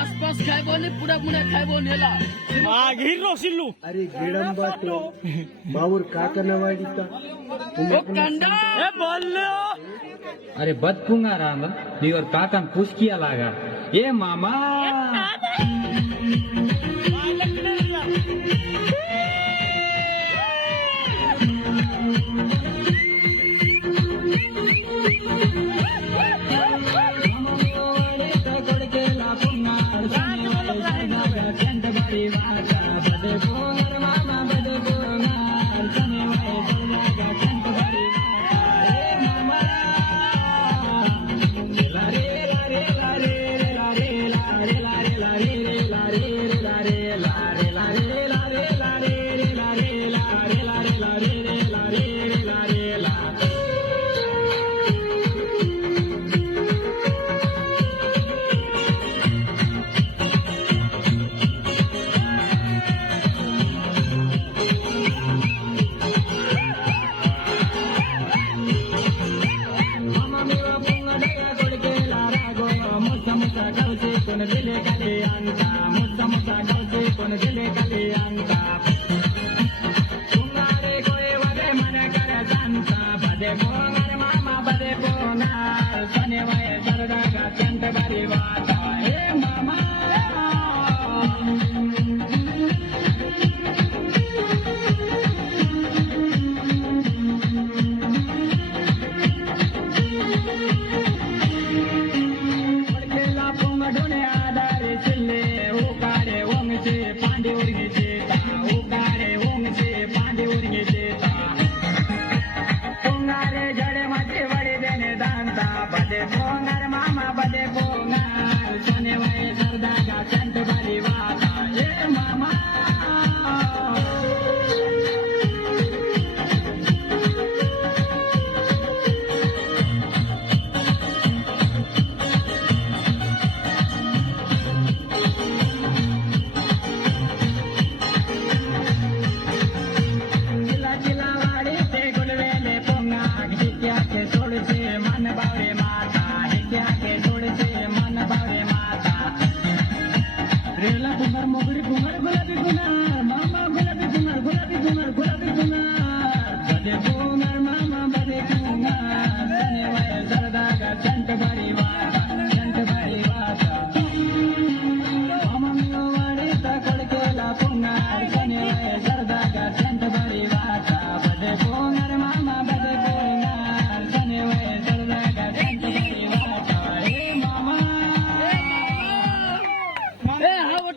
आसपास खाइबो नहीं पूरा पूरा खाइबो नेला घिरो सिल्लू अरे गिडंबा तो माऊर काका नवाडिता ओ कंडा ए बोल अरे बदपुंगा राम नीवर काका पुष्किया लागा ए मामा Mama, bade bona, sane wae sarda ga chant bari wata.